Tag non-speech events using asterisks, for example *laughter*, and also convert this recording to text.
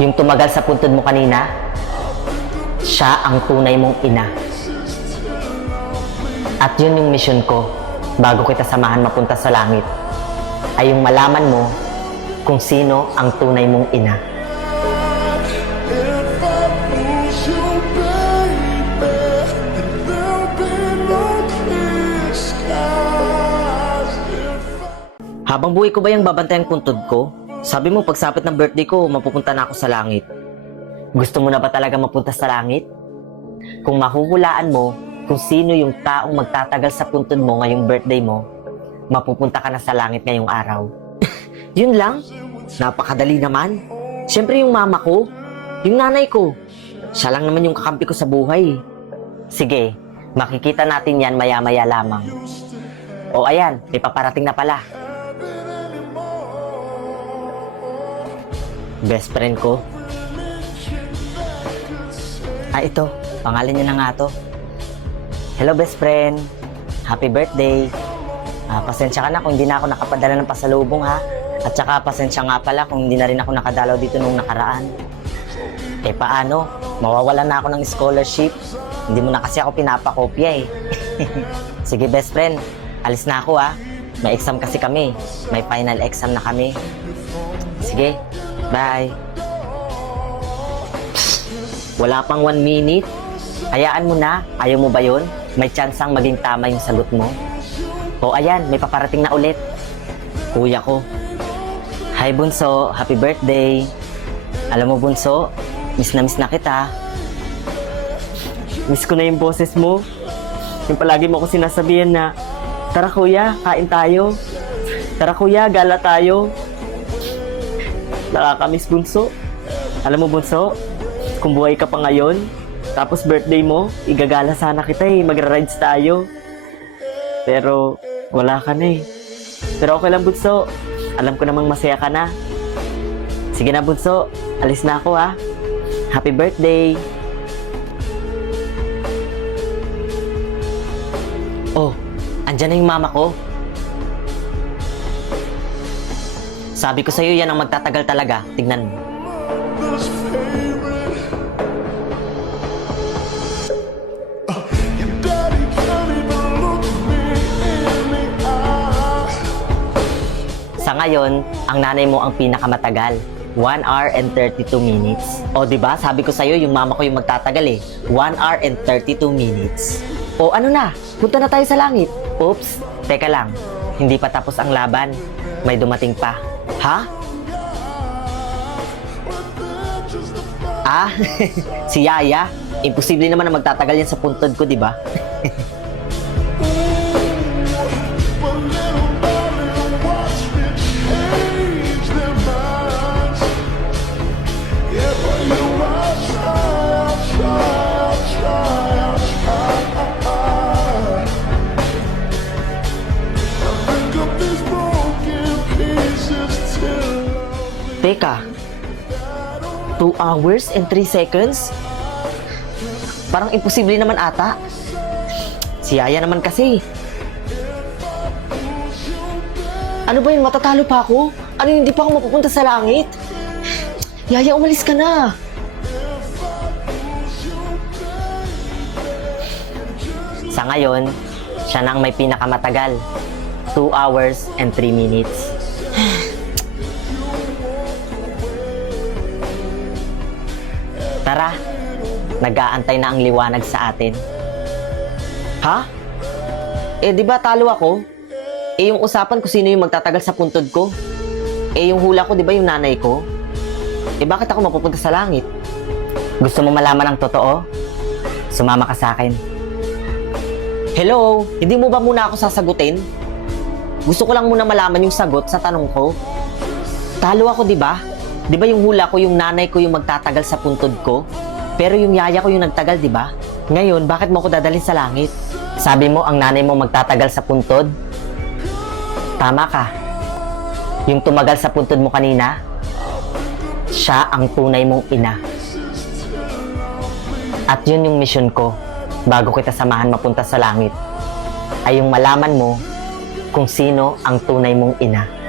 Yung tumagal sa puntod mo kanina, siya ang tunay mong ina. At yun yung mission ko bago kita samahan mapunta sa langit. Ay yung malaman mo kung sino ang tunay mong ina. Habang buhay ko ba yung babantay ang puntod ko? Sabi mo pagsapit ng birthday ko, mapupunta na ako sa langit. Gusto mo na ba talaga mapunta sa langit? Kung mahuhulaan mo kung sino yung taong magtatagal sa puntod mo ngayong birthday mo, mapupunta ka na sa langit ngayong araw. *laughs* Yun lang? Napakadali naman. Siyempre yung mama ko, yung nanay ko. Siya lang naman yung kakampi ko sa buhay. Sige, makikita natin yan maya-maya lamang. O ayan, may paparating na pala. Best friend ko. Ah, ito. Pangalan niya na nga to. Hello, best friend. Happy birthday. Ah, pasensya ka na kung hindi na ako nakapadala ng pasalubong ha. At saka pasensya nga pala kung hindi na rin ako nakadalaw dito nung nakaraan. Eh paano? Mawawalan na ako ng scholarship. Hindi mo na kasi ako pinapakopya eh. *laughs* Sige best friend, alis na ako ha. May exam kasi kami. May final exam na kami. Sige, bye. Wala pang one minute. Hayaan mo na. Ayaw mo ba yun? May chance ang maging tama yung sagot mo. O ayan, may paparating na ulit. Kuya ko. Hi Bunso, happy birthday. Alam mo Bunso, miss na miss na kita. Miss ko na yung boses mo. Yung palagi mo ko sinasabihan na, Tara kuya, kain tayo. Tara kuya, gala tayo. Nakakamiss Bunso. Alam mo Bunso, kung buhay ka pa ngayon, tapos birthday mo, igagala sana kita eh, magra-rides tayo. Pero, wala ka na eh. Pero okay lang Bunso, alam ko namang masaya ka na. Sige na Bunso, alis na ako ah. Happy birthday! Oh, andyan na yung mama ko. Sabi ko sa'yo, yan ang magtatagal talaga. Tignan mo. Sa ngayon, ang nanay mo ang pinakamatagal. 1 hour and 32 minutes. O, di ba? Sabi ko sa'yo, yung mama ko yung magtatagal eh. 1 hour and 32 minutes. O, ano na? Punta na tayo sa langit. Oops, teka lang. Hindi pa tapos ang laban. May dumating pa. Ha? Ah, *laughs* si Yaya. Imposible naman na magtatagal yan sa puntod ko, di ba? *laughs* Teka, 2 hours and 3 seconds? Parang imposible naman ata. Si Yaya naman kasi. Ano ba yun? Matatalo pa ako? Ano? Hindi pa ako mapupunta sa langit? Yaya, umalis ka na. Sa ngayon, siya na ang may pinakamatagal. 2 hours and 3 minutes. Tara, nag-aantay na ang liwanag sa atin. Ha? Eh, di ba talo ako? Eh, yung usapan ko sino yung magtatagal sa puntod ko. Eh, yung hula ko, di ba yung nanay ko? Eh, bakit ako mapupunta sa langit? Gusto mo malaman ang totoo? Sumama ka sa akin. Hello? Hindi mo ba muna ako sasagutin? Gusto ko lang muna malaman yung sagot sa tanong ko. Talo ako, di ba? Di ba yung hula ko, yung nanay ko yung magtatagal sa puntod ko? Pero yung yaya ko yung nagtagal, di ba? Ngayon, bakit mo ako dadalhin sa langit? Sabi mo, ang nanay mo magtatagal sa puntod? Tama ka. Yung tumagal sa puntod mo kanina, siya ang tunay mong ina. At yun yung mission ko bago kita samahan mapunta sa langit. Ay yung malaman mo kung sino ang tunay mong ina.